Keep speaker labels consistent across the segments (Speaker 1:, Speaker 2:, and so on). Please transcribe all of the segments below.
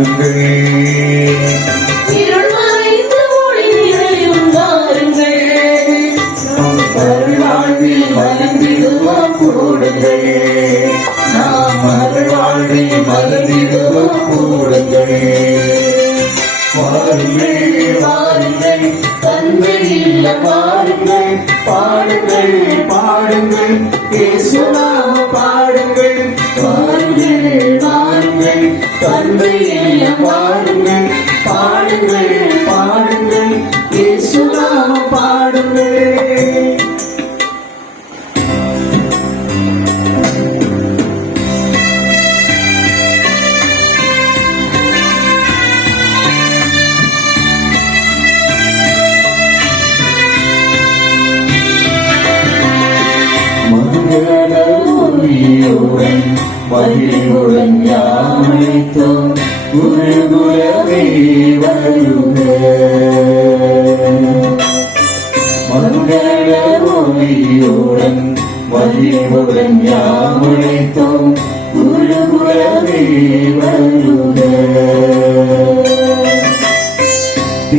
Speaker 1: பாருங்கள்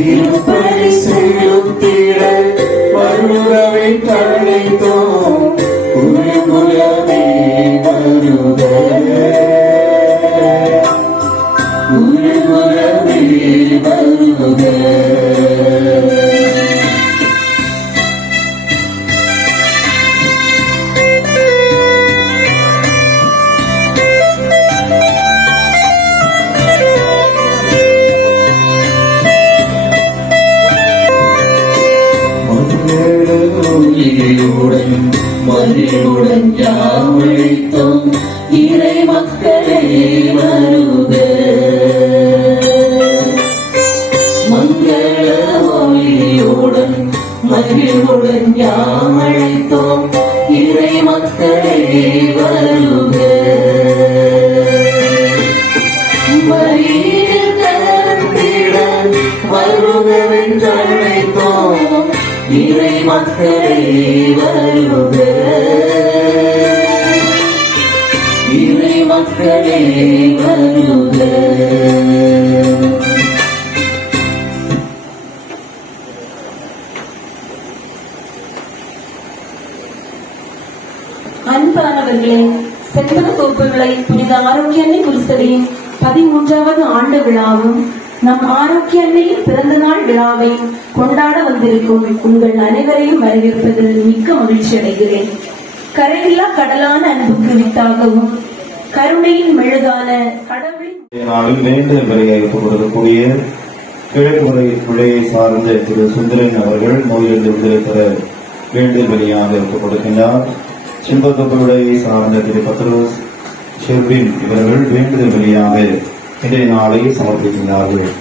Speaker 1: திருப்பதி செலுத்திட தன்னை தோ
Speaker 2: அன்பானவர்களே செண்பக கோப்புகளை புனித ஆரோக்கிய அன்னை குருசடியின் பதிமூன்றாவது ஆண்டு விழாவும் நம் ஆரோக்கிய அன்னையின் பிறந்த நாள் விழாவை கொண்டாட வந்திருக்கும் உங்கள் அனைவரையும் வரவேற்பதில் மிக்க மகிழ்ச்சி அடைகிறேன். கரையில்லா கடலான அன்புக்கு வித்தாகவும் கருணையின் மெழுகான கடவுளின்
Speaker 1: நாளில் வேண்டுதல் கொடுக்கக்கூடிய கிழக்கு முறை பிள்ளையை சார்ந்த திரு சுந்தரன் அவர்கள் நோயிலிருந்து விடுதலை பெற வேண்டுதல் விலையாக ஒப்புக் கொடுக்கின்றார். செம்பத்தொப்பருடைய சார்ந்த திரு பத்ரோஸ் ஷெர்பின் இவர்கள் வேண்டுதல் விலையாக இன்றைய நாளை சமர்ப்பிக்கின்றார்கள்.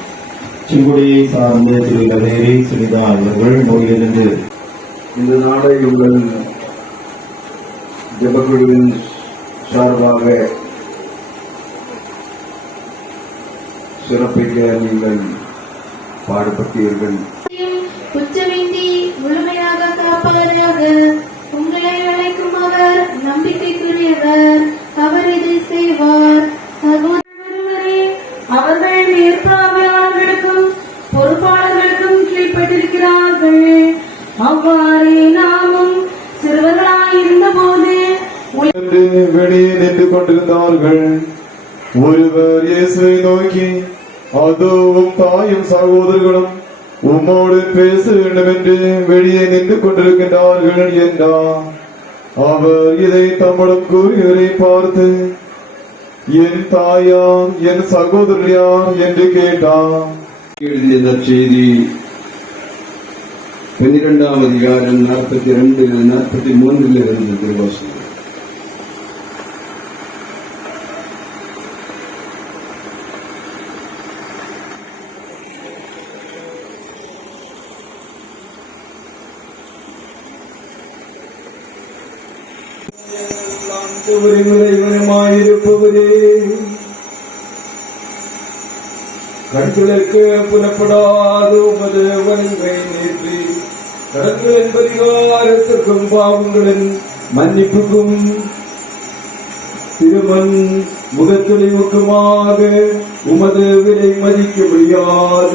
Speaker 1: செங்குடியை சார்ந்த திரு லதேரி சுனிதா இவர்கள் நோயிலிருந்து
Speaker 3: இந்த நாளை உங்கள் ஜபக்குழுவின் சார்பாக சிறப்பிக்க நீங்கள் பாடுபட்டீர்கள்.
Speaker 4: குற்றமின்றி முழுமையாக காப்பாராக நம்பிக்கைக்குரியவர் அவர் இதை செய்வார். சகோதரே அவர்கள் மேற்பார்வையாளர்களுக்கும் பொறுப்பாளர்களுக்கும் கீழ்ப்பட்டிருக்கிறார்கள். அவ்வாறே நாமும் சிறுவர்களாயிருந்த போது
Speaker 1: வெளியே நின்று கொண்டிருந்தார்கள். ஒருவர் இயேசுவை நோக்கி அதோவும் தாயும் சகோதரர்களும் உம்மோடு பேச வேண்டும் என்று வெளியே நின்று கொண்டிருக்கின்றார்கள் என்றார் அவர் இதை தம்மிடம் கூறியவரை பார்த்து என் தாயார் என் சகோதரர் என்று கேட்டார்
Speaker 3: எழுதிய நற்செய்தி பன்னிரெண்டாம் அதிகாரம் நாற்பத்தி ரெண்டு நாற்பத்தி மூன்றில் இருந்த திருவாசனம். ஆண்டவரின் இறைவனுமாயிருப்பவரே கண்களுக்கு புலப்படாத உமது வலிமை நேற்று கடன்களின் பரிகாரத்திற்கும் பாவங்களின் மன்னிப்புக்கும் திருமண் முகத்தொழிவுக்குமாக உமது விலை மதிக்க முடியாத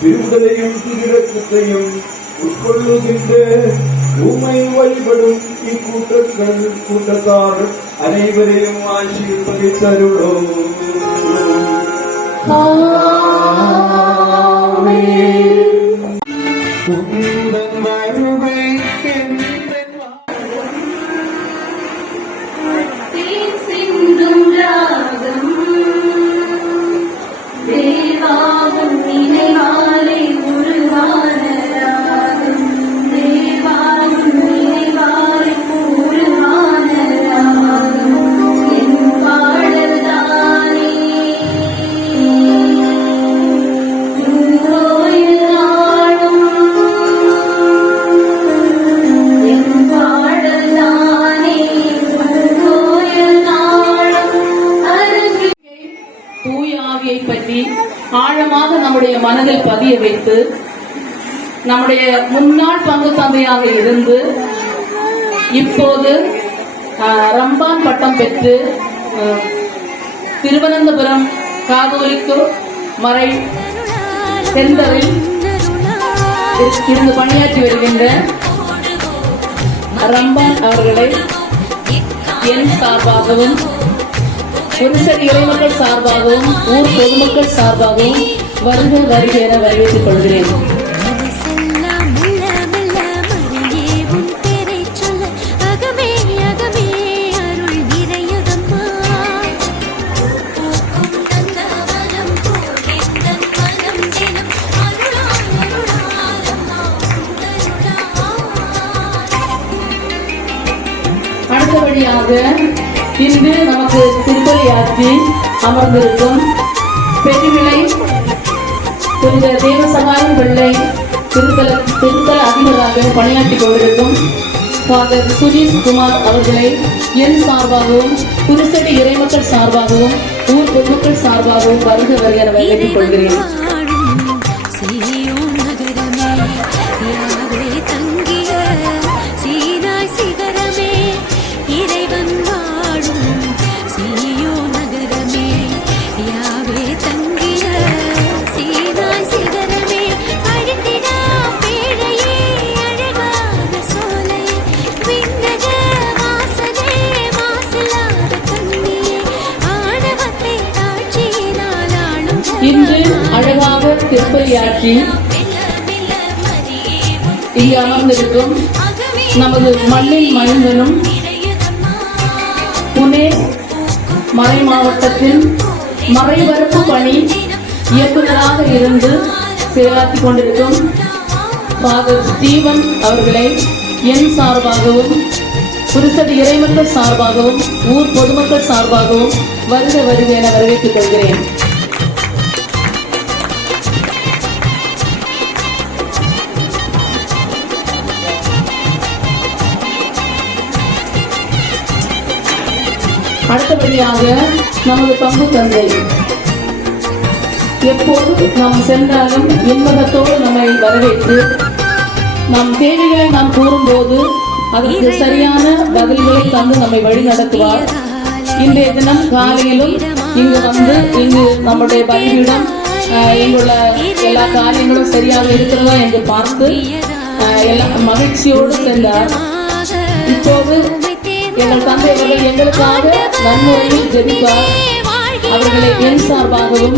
Speaker 3: திருவுடலையும் திருரக்கத்தையும் உட்கொள்ளுகின்ற உமை வழிபடும் இக்கூட்டங்கள் கூட்டத்தார் அனைவரையும் ஆசீர்வதித்தருளோம்.
Speaker 1: உந்தன்
Speaker 2: பதிய வைத்து நம்முடைய முன்னாள் பங்கு தந்தையாக இருந்து இப்போது ரம்பான் பட்டம் பெற்று திருவனந்தபுரம் காதோலிக்கு மறை செந்தரில் இருந்து பணியாற்றி வருகின்ற ரம்பான் அவர்களை என் சார்பாகவும் ஒரு சில இளைஞர்கள் சார்பாகவும் ஊர் பொதுமக்கள் சார்பாகவும் வருக வருக என வரவேற்றுக் கொள்கிறேன் அடுத்தபடியாக இன்று நமக்கு திருப்பலியாற்றி அமர்ந்திருக்கும் பெருவிளை புனித தேவசகாயம் பிள்ளை திருத்தல திருத்தல அதிபராக பணியாற்றிக் கொண்டிருக்கும் ஃபாதர் சுஜீஷ் குமார் அவர்களை என் சார்பாகவும் குருசடி இறைமக்கள் சார்பாகவும் ஊர் பொதுமக்கள் சார்பாகவும் வருக வருகிற வரவேற்றுக் கொள்கிறேன். அமர்ந்திருக்கும் நமது மண்ணின் மைந்தனும் புனே மறை மாவட்டத்தில் மறைபரப்பு பணி இயக்குநராக இருந்து செயலாற்றிக் கொண்டிருக்கும் ஃபாதர் ஸ்டீவன் அவர்களை என் சார்பாகவும் புருஷர் இறைமக்கள் சார்பாகவும் ஊர் பொதுமக்கள் சார்பாகவும் வருக வருக என வரவேற்றுக் கொள்கிறேன். அடுத்தபடியாக நமது பங்கு தந்தை. எப்போது நாம் சென்றாலும் இன்பகத்தோடு நம்மை வரவேற்று நம் தேவைகளை நாம் கூறும்போது அதற்கு சரியான பதில்களை தந்து நம்மை வழி நடத்துவார். இன்றைய தினம் காலையிலும் இங்கு வந்து இங்கு நம்முடைய பலிபீடம் ஆஹ், இங்குள்ள எல்லா காரியங்களும் சரியாக இருக்கிறதா என்று பார்த்து எல்லா மகிழ்ச்சியோடு சென்றார். இப்போது எங்கள் தந்தை அவர்கள் எங்களுக்காக நன்முறையில் ஜெபிப்பார். அவர்களை என் சார்பாகவும்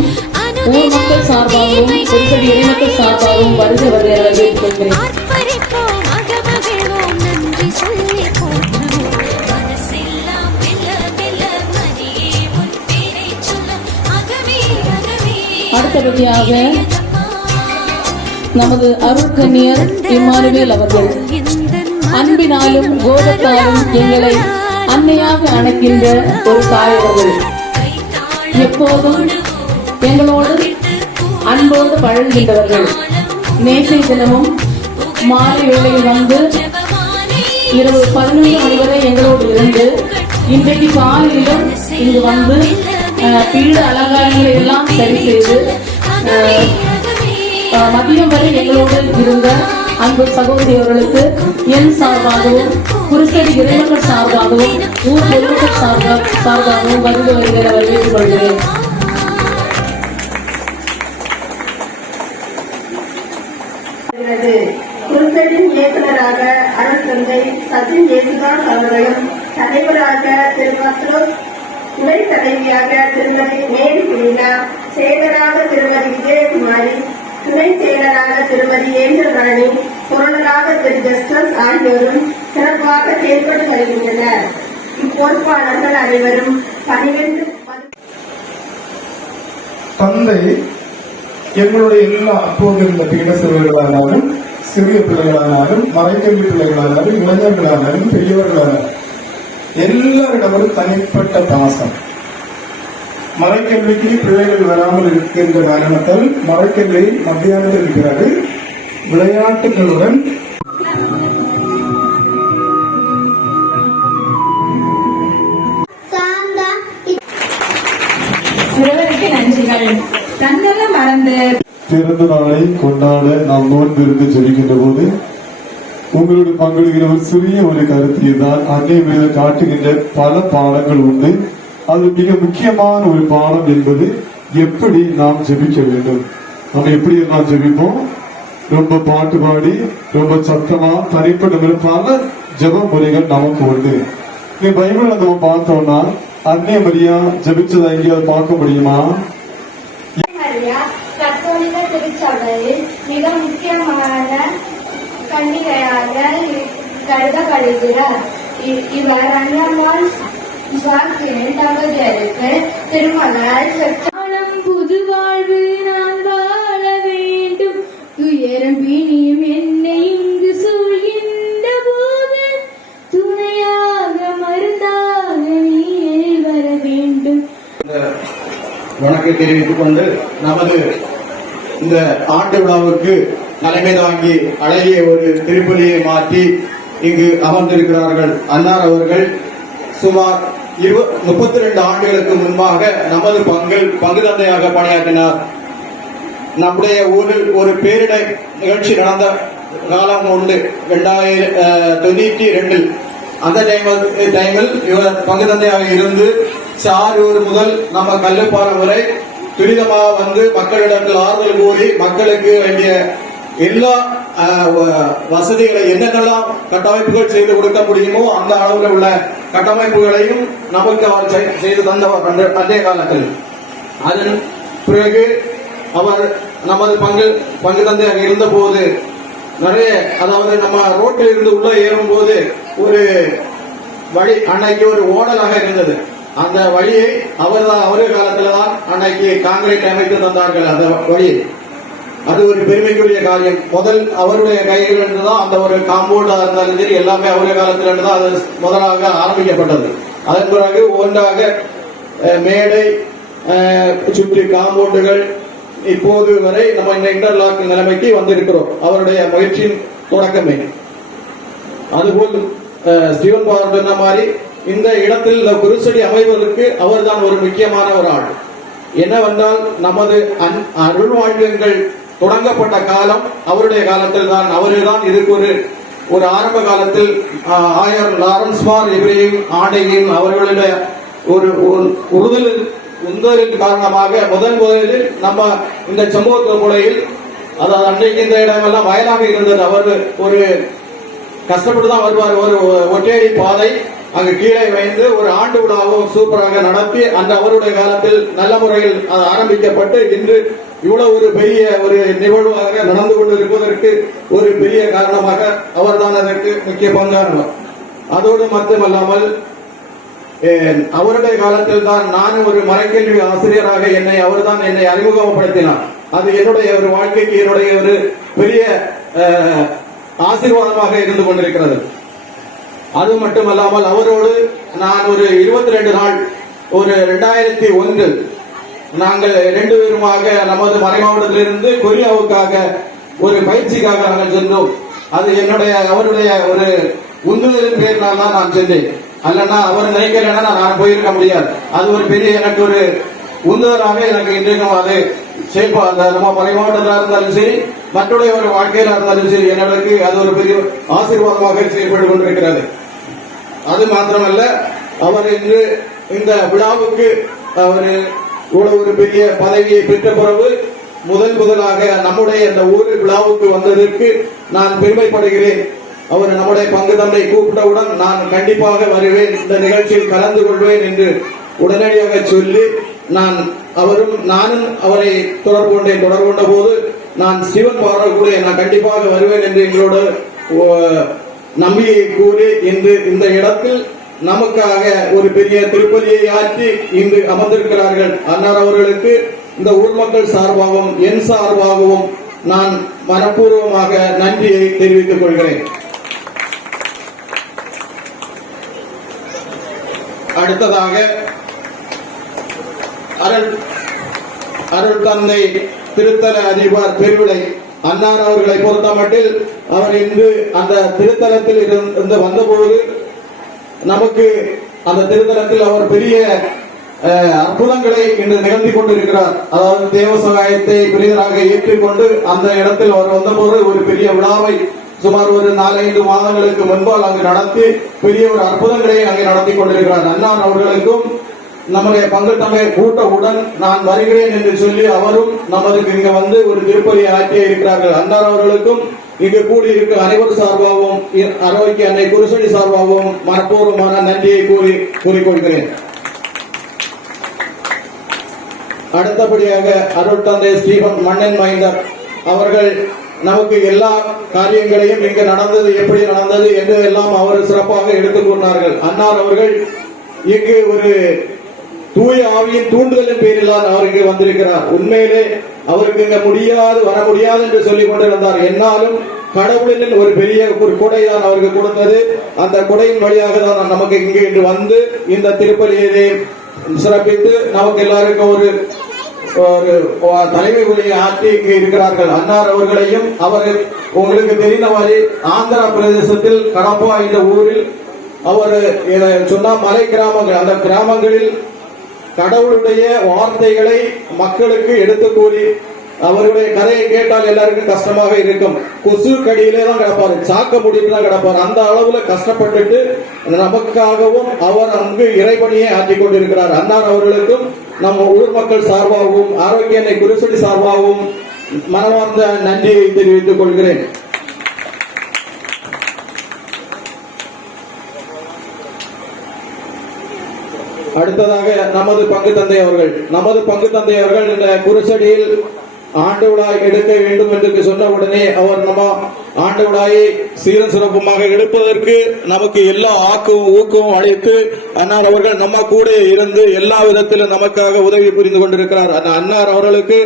Speaker 2: ஊர் மக்கள் சார்பாகவும் குறிப்பிட்ட இறைமக்கள் சார்பாகவும் வருக வருக வரவேற்றுக் கொள்கிறேன்
Speaker 5: ஆர்ப்பரிப்போம் அகமகிழ்வோம் நன்றி சொல்லி போற்றுவோம். மனசெல்லாம் மெல்ல மெல்ல மரியே உன் பேரைச் சொல்ல அகமே அகமே.
Speaker 2: அடுத்தபடியாக நமது அருட்கண்ணியர் இம்மானுவேல் அவர்கள். அன்பினாலும் கோபத்தாலும் எங்களை அன்னையாக அணைக்கின்ற ஒரு தாயவர்கள் எப்போதும் எங்களோடு அன்போடு பழகுகின்றவர்கள். நேற்றைய தினமும் மாலை வேளையில் வந்து இரவு பதினொன்று மணி வரை எங்களோடு இருந்து இன்றைக்கு காலையிலும் இங்கு வந்து பீடு அலங்காரங்களை எல்லாம் சரி செய்து மதியம் வரை எங்களோடு இருந்த அன்பு சகோதரி அவர்களுக்கு என் சார்பாகவும் குருசடி இறைமக்கள் சார்பாகவும் ஊர் பொதுமக்கள் சார்பாக சார்பாகவும் வந்து வருகிற வரவேற்றுக் கொள்கிறேன்
Speaker 6: வருகிறது. இயக்குநராக அரசந்தை சச்சின் ஜேசுதாஸ் அவர்களும் தலைவராக திரு பத்ரோஸ் தலைவியாக திருமதி மேரி பிரினா செயலராக திருமதி விஜயகுமாரி துணை செயலராக திருமதி ஏஞ்சல் ராணி பொருளராக திரு ஜஸ்டஸ் ஆகியோரும் சிறப்பாக செயல்பட்டு வருகின்றனர். இப்பொறுப்பாளர்கள் அனைவரும் பனிரெண்டு
Speaker 7: தந்தை எங்களுடைய எல்லா அப்போது இருந்த பீட சிறிய பிள்ளைகளானாலும் மறைக்கல்வி பிள்ளைகளானாலும் இளைஞர்களானாலும் பெரியவர்களானாலும் எல்லாரிடமும் தனிப்பட்ட பாசம். மறைக்கல்விக்கு பிள்ளைகள் வராமல் இருக்கின்ற காரணத்தால் மறைக்கல்வி மத்தியானத்திற்கு பிறகு விளையாட்டுகளுடன்
Speaker 2: சிறுவருக்கு நன்றிகள். தங்களை மறந்து
Speaker 8: பிறந்த நாளை கொண்டாட நாம் நோன்பு இருந்து ஜெபிக்கின்ற போது உங்களோட பங்களிக்கிற ஒரு சிறிய ஒரு கருத்து தான் அன்னை மேல காட்டுகின்ற பல பாடங்கள் உண்டு. அது மிக முக்கியமான ஒரு பாடம் என்பது எப்படி நாம் ஜெபிக்க வேண்டும்? நம்ம எப்படி எல்லாம் ஜெபிப்போம்? ரொம்ப பாட்டு பாடி ரொம்ப சத்தமா தனிப்பட்ட முறையில் ஜப ஜெப முறைகள் நமக்கு உண்டு. நீ பைபிள் நம்ம பார்த்தோம்னா அன்னை மரியா ஜபிச்சதை எங்கேயாவது பார்க்க முடியுமா?
Speaker 9: கத்தோலிக்க திருச்சபையில் மிக முக்கியமான கருதப்படுகிறார் இவர் தகுதியருக்கு புது வாழ்வு.
Speaker 10: வணக்கம் தெரிவித்துக் கொண்டு நமது இந்த ஆண்டு விழாவுக்கு தலைமை தாங்கி அழகிய ஒரு திருப்பலியை மாற்றி இங்கு அமர்ந்திருக்கிறார்கள் அன்னார் அவர்கள். சுமார் முப்பத்தி ரெண்டு ஆண்டுகளுக்கு முன்பாக நமது பங்கில் பங்கு தந்தையாக பணியாற்றினார். நம்முடைய ஊரில் ஒரு பேரிட நிகழ்ச்சி நடந்த காலம் உண்டு. ரெண்டாயிரம் தொண்ணூற்றி ரெண்டில் அந்த டைமில் டைமில் இவர் பங்கு தந்தையாக இருந்து சாரூர் முதல் நம்ம கல்லுப்பாறை வரை துரிதமாக வந்து மக்களிடத்தில் ஆறுதல் கூறி மக்களுக்கு வேண்டிய எல்லா வ- வசதிகளை என்னென்னலாம் கட்டமைப்புகள் செய்து கொடுக்க முடியுமோ அந்த அளவில் உள்ள கட்டமைப்புகளையும் நமக்கு அவர் செய்து தந்தவர் பண்டைய காலத்தில். அதன் பிறகு அவர் நமது பங்கு பங்கு தந்தையாக இருந்த போது நிறைய அதாவது நம்ம ரோட்டில் இருந்து உள்ள ஏறும் போது ஒரு வழி அன்னைக்கு ஒரு ஓடலாக இருந்தது. அந்த வழியை அவர் தான் அவரே காலத்தில் தான் அன்னைக்கு காங்கிரீட் அமைத்து தந்தார்கள். அந்த வழியை அது ஒரு பெருமைக்குரிய காரியம். முதல் அவருடைய கையில் இருந்து தான் அந்த ஒரு காம்பவுண்டாக இருந்தாலும் சரி எல்லாமே அவருடைய காலத்தில் இருந்து தான் அது முதலாக ஆரம்பிக்கப்பட்டது. அதன் பிறகு ஒன்றாக மேடை சுற்றி காம்பவுண்டுகள் இப்போது வரை நம்ம இந்த இன்டர்லாக் நிலைமைக்கு வந்திருக்கிறோம். அவருடைய மகிழ்ச்சியின் தொடக்கமே. அதுபோல் சிவன் ஸ்டீவன் சொன்ன மாதிரி இந்த இடத்தில் இந்த குருசடி அமைவதற்கு அவர்தான் ஒரு முக்கியமான ஒரு ஆள். என்னவென்றால் நமது அன்- அருள் வாழ்வியங்கள் தொடங்கப்பட்ட காலம் அவருடைய காலத்தில் தான் அவர்தான் இதுக்கு ஒரு ஒரு ஆரம்ப காலத்தில் ஆயர் லாரன்ஸ் மார் இப்ரஹிம் ஆடையின் அவர்களுடைய ஒரு ஒரு உறுதலின் உந்தலின் காரணமாக முதன் முதலில் நம்ம இந்த சமூக முறையில் அதாவது அன்றைக்கு இந்த இடமெல்லாம் வயலாக இருந்தது. அவர் ஒரு கஷ்டப்பட்டு தான் வருவார். ஒரு ஒற்றையடி பாதை அங்கு கீழே வைந்து ஒரு ஆண்டு விழாவும் சூப்பராக நடத்தி அந்த அவருடைய காலத்தில் நல்ல முறையில் அது ஆரம்பிக்கப்பட்டு இன்று இவ்வளவு ஒரு பெரிய ஒரு நிகழ்வாக நடந்து கொண்டிருப்பதற்கு ஒரு பெரிய காரணமாக அவர்தான் அதற்கு முக்கிய பங்காற்றுவார். அதோடு மட்டுமல்லாமல் அவருடைய காலத்தில் தான் நானும் ஒரு மறைக்கல்வி ஆசிரியராக என்னை அவர்தான் என்னை அறிமுகப்படுத்தினார். அது என்னுடைய ஒரு வாழ்க்கைக்கு என்னுடைய ஒரு பெரிய ஆசீர்வாதமாக இருந்து கொண்டிருக்கிறது. அது மட்டுமல்லாமல் அவரோடு நான் ஒரு இருபத்தி ரெண்டு நாள் ஒரு ரெண்டாயிரத்தி ஒன்றில் நாங்கள் ரெண்டு பேருமாக நமது மறைமாவட்டத்திலிருந்து கொரியாவுக்காக ஒரு பயிற்சிக்காக நாங்கள் சென்றோம். அது என்னுடைய அவருடைய ஒரு உந்துதலின் பேரினால் தான் நான் சென்றேன். அல்லனா அவர் நினைக்கிறேன்னா நான் போயிருக்க முடியாது. அது ஒரு பெரிய எனக்கு ஒரு உந்துதலாக எனக்கு இன்றைக்கும் அது சேர்ப்பா அந்த நம்ம மறை மாவட்டத்தில் இருந்தாலும் சரி மற்றொடைய ஒரு வாழ்க்கையில இருந்தாலும் சரி எனக்கு அது ஒரு பெரிய ஆசீர்வாதமாக செயல்பட்டு கொண்டிருக்கிறது. அது மாத்திரமல்ல அவர் இன்று இந்த விழாவுக்கு அவர் இவ்வளவு ஒரு பெரிய பதவியை பெற்ற பிறகு முதல் முதலாக நம்முடைய இந்த ஊர் விழாவுக்கு வந்ததற்கு நான் பெருமைப்படுகிறேன். அவர் நம்முடைய பங்கு தந்தை கூப்பிட்டவுடன் நான் கண்டிப்பாக வருவேன் இந்த நிகழ்ச்சியில் கலந்து கொள்வேன் என்று உடனடியாக சொல்லி நான் அவரும் நானும் அவரை தொடர்பு கொண்டேன் தொடர்பு கொண்ட போது நான் சிவன் பாடக்கூடிய நான் கண்டிப்பாக வருவேன் என்று எங்களோட நம்பியை நம்பிக்கை கூறி இன்று இந்த இடத்தில் நமக்காக ஒரு பெரிய திருப்பதியை ஆற்றி இன்று அமர்ந்திருக்கிறார்கள். அன்னார் அவர்களுக்கு இந்த ஊர் மக்கள் சார்பாகவும் என் சார்பாகவும் நான் மனப்பூர்வமாக நன்றியை தெரிவித்துக் கொள்கிறேன். அடுத்ததாக அருள் அருள் தந்தை திருத்தல அதிபர் பெருவிளை அன்னார் அவர்களை பொறுத்தமட்டில் அவர் இன்று அந்த திருத்தலத்தில் இருந்து வந்தபோது நமக்கு அந்த திருத்தலத்தில் அவர் பெரிய அற்புதங்களை இன்று நிகழ்த்தி கொண்டிருக்கிறார். அதாவது தேவ சகாயத்தை பெரியதாக ஏற்றுக்கொண்டு அந்த இடத்தில் அவர் வந்தபோது ஒரு பெரிய விழாவை சுமார் ஒரு நாலஞ்சு மாதங்களுக்கு முன்பால் அங்கு நடத்தி பெரிய ஒரு அற்புதங்களை அங்கே நடத்தி கொண்டிருக்கிறார். அன்னார் அவர்களுக்கும் நம்முடைய பங்கு தமிழை கூட்டவுடன் நான் வருகிறேன் என்று சொல்லி அவரும் நமக்கு இங்க வந்து ஒரு திருப்பதி ஆற்றிய இருக்கிறார்கள். அன்னார் அவர்களுக்கும் இங்கு கூடியிருக்கும் அனைவர் சார்பாகவும் இ- ஆரோக்கிய அன்னை குருசடி சார்பாகவும் மனப்பூர்வமான நன்றியை கூறி கூறிக்கொள்கிறேன். அடுத்தபடியாக அருள் தந்தை ஸ்டீபன் மன்னன் மைந்தர் அவர்கள் நமக்கு எல்லா காரியங்களையும் இங்கு நடந்தது எப்படி நடந்தது என்று எல்லாம் அவர் சிறப்பாக எடுத்துக் கொண்டார்கள் அன்னார் அவர்கள் இங்கு ஒரு தூய ஆவியின் தூண்டுதலின் பேரில் அவருக்கு அவர் இங்கு வந்திருக்கிறார். உண்மையிலே அவருக்கு இங்க முடியாது வர முடியாது என்று சொல்லிக் கொண்டிருந்தார். என்னாலும் கடவுளின் ஒரு பெரிய ஒரு கொடை தான் அவருக்கு கொடுத்தது. அந்த கொடையின் வழியாக தான் நமக்கு இங்கே இன்று வந்து இந்த திருப்பலியை சிறப்பித்து நமக்கு எல்லாருக்கும் ஒரு ஒரு தலைமை உரையை ஆற்றி இங்கு இருக்கிறார்கள். அன்னார் அவர்களையும் அவர் உங்களுக்கு தெரிந்த மாதிரி ஆந்திர பிரதேசத்தில் கடப்பா இந்த ஊரில் அவர் இதை சொன்னா மலை கிராமங்கள் அந்த கிராமங்களில் கடவுளுடைய வார்த்தைகளை மக்களுக்கு எடுத்து கூறி அவருடைய கதையை கேட்டால் எல்லாருக்கும் கஷ்டமாக இருக்கும். கொசு கடியிலே தான் கிடப்பாரு. சாக்க முடியும் தான் கிடப்பாரு. அந்த அளவுல கஷ்டப்பட்டுட்டு நமக்காகவும் அவர் அங்கு இறைவனியை ஆற்றிக் கொண்டிருக்கிறார். அன்னார் அவர்களுக்கும் நம்ம ஊர் மக்கள் சார்பாகவும் ஆரோக்கிய அன்னை குருசடி சார்பாகவும் மனமார்ந்த நன்றியை தெரிவித்துக் கொள்கிறேன். அடுத்ததாக நமது பங்கு தந்தை அவர்கள். நமது பங்கு தந்தை அவர்கள் இந்த குருசடியில் ஆண்டு விழா எடுக்க வேண்டும் என்று சொன்ன உடனே அவர் நம்ம ஆண்டு விழாயை சீரும் சிறப்புமாக எடுப்பதற்கு நமக்கு எல்லா ஆக்கமும் ஊக்கமும் அளித்து அன்னார் அவர்கள் நம்ம கூட இருந்து எல்லா விதத்திலும் நமக்காக உதவி புரிந்து கொண்டிருக்கிறார். அந்த அன்னார் அவர்களுக்கு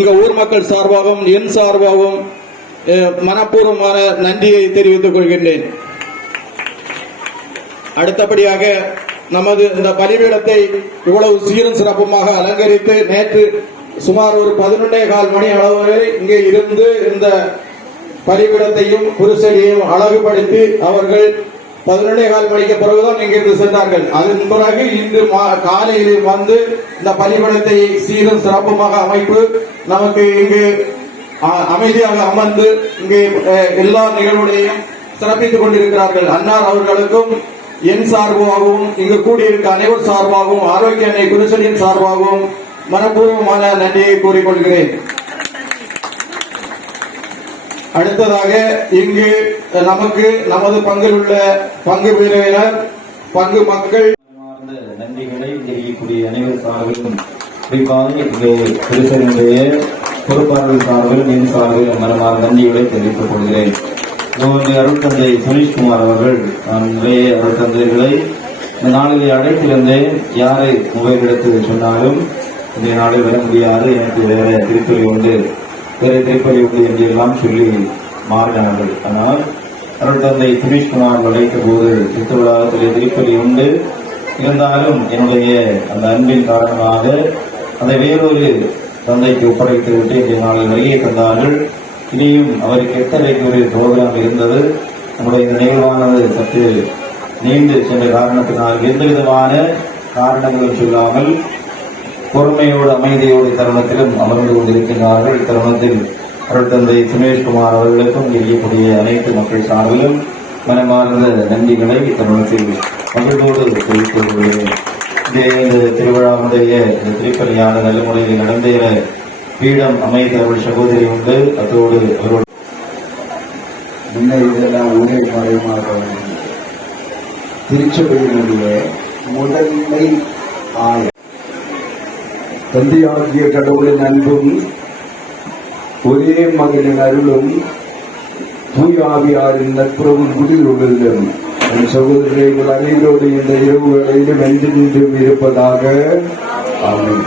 Speaker 10: இங்க ஊர் மக்கள் சார்பாகவும் என் சார்பாகவும் மனப்பூர்வமான நன்றியை தெரிவித்துக் கொள்கின்றேன். அடுத்தபடியாக நமது இந்த பலிபீடத்தை இவ்வளவு சீரும் சிறப்புமாக அலங்கரித்து நேற்று சுமார் ஒரு பதினொன்றே கால் மணி அளவு வரை இங்கே இருந்து இந்த பலிபீடத்தையும் குருசடியையும் அழகுபடுத்தி அவர்கள் பதினொன்றே கால் மணிக்கு பிறகுதான் இங்கிருந்து சென்றார்கள். அதன் பிறகு இன்று மா- காலையில் வந்து இந்த பலிபீடத்தை சீரும் சிறப்புமாக அமைப்பு நமக்கு இங்கு அமைதியாக அமர்ந்து இங்கே எல்லா நிகழ்வுகளையும் சிறப்பித்துக் கொண்டிருக்கிறார்கள். அன்னார் அவர்களுக்கும் என் சார்பாகவும் இங்கு கூடியிருக்க அனைவர் சார்பாகவும் ஆரோக்கிய அன்னை குருசலின் சார்பாகவும் மனப்பூர்வமான நன்றியை கூறிக்கொள்கிறேன். அடுத்ததாக இங்கு நமக்கு நமது பங்கில் உள்ள பங்கு பிரிவினர் பங்கு மக்கள்.
Speaker 1: நன்றிகளை தெரிவிக்கக்கூடிய அனைவர் சார்பிலும் குறிப்பாக இங்கு திருச்சனுடைய பொறுப்பாளர்கள் சார்பில் என் சார்பில் மனமார் நன்றிகளை தெரிவித்துக் கொள்கிறேன். நம்முடைய அருட்தந்தை சுரேஷ்குமார் அவர்கள் நான் நிறைய அருட்தந்தைகளை இந்த நாளிலே அழைத்திருந்தேன் யாரை மொபைல் சொன்னாலும் இந்த நாளில் வர முடியாது. எனக்கு வேற திருப்பலி உண்டு. வேற திருப்பலி உண்டு என்று எல்லாம் சொல்லி மாறினார்கள். ஆனால் அருட்தந்தை சுரேஷ்குமார் அழைத்த போது திருவிழாவத்திலே திருப்பலி உண்டு. இருந்தாலும் என்னுடைய அந்த அன்பின் காரணமாக அதை வேறொரு தந்தைக்கு ஒப்படைத்து விட்டு இன்றைய நாளில் வெளியே தந்தார்கள். இனியும் அவருக்கு எட்டரைக்கு ஒரு ப்ரோக்ராம் இருந்தது. நம்முடைய நினைவானது சற்று
Speaker 11: நீண்டு சென்ற காரணத்தினால் எந்த விதமான காரணங்களும் சொல்லாமல் பொறுமையோடு அமைதியோடு தருணத்திலும் அமர்ந்து கொண்டிருக்கின்றார்கள். இத்தருணத்தில் அருள் தந்தை சுமேஷ்குமார் அவர்களுக்கும் இருக்கக்கூடிய அனைத்து மக்கள் சார்பிலும் மனமார்ந்த நன்றிகளை இத்தருணத்தில் மகிழ்வோடு தெரிவித்துக் கொள்கிறேன். இந்த திருவிழாவுடைய திருப்பணியான நல்ல முறையில் நடந்தேன பீடம் அமைத்த அவள் சகோதரி உண்டு. அதோடு அவரோடு
Speaker 3: முன்ன இதெல்லாம் ஒரே மறைமாக திருச்சபையினுடைய முதன்மை ஆய தந்தையாகிய கடவுளின் அன்பும் ஒரே மகனின் அருளும் தூயாவியாரின் நட்புறவும் குடியுள்ளதும் என் சகோதரிகள் அனைவரோடு இந்த இரவு வேளையிலும் என்று நின்றும் இருப்பதாக ஆமென்.